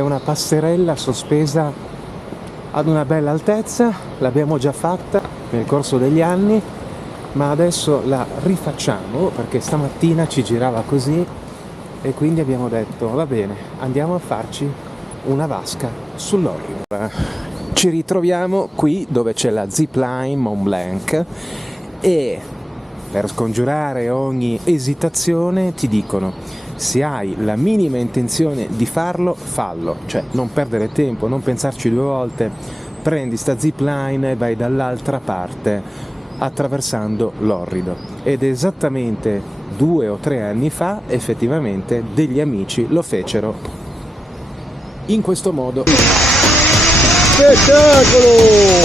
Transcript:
È una passerella sospesa ad una bella altezza, l'abbiamo già fatta nel corso degli anni, ma adesso la rifacciamo perché stamattina ci girava così e quindi abbiamo detto va bene, andiamo a farci una vasca sull'Orrido. Ci ritroviamo qui dove c'è la Zipline Mont Blanc e per scongiurare ogni esitazione ti dicono: se hai la minima intenzione di farlo, fallo, cioè non perdere tempo, non pensarci due volte, prendi sta zipline e vai dall'altra parte attraversando l'Orrido. Ed esattamente 2 o 3 anni fa effettivamente degli amici lo fecero in questo modo. Spettacolo!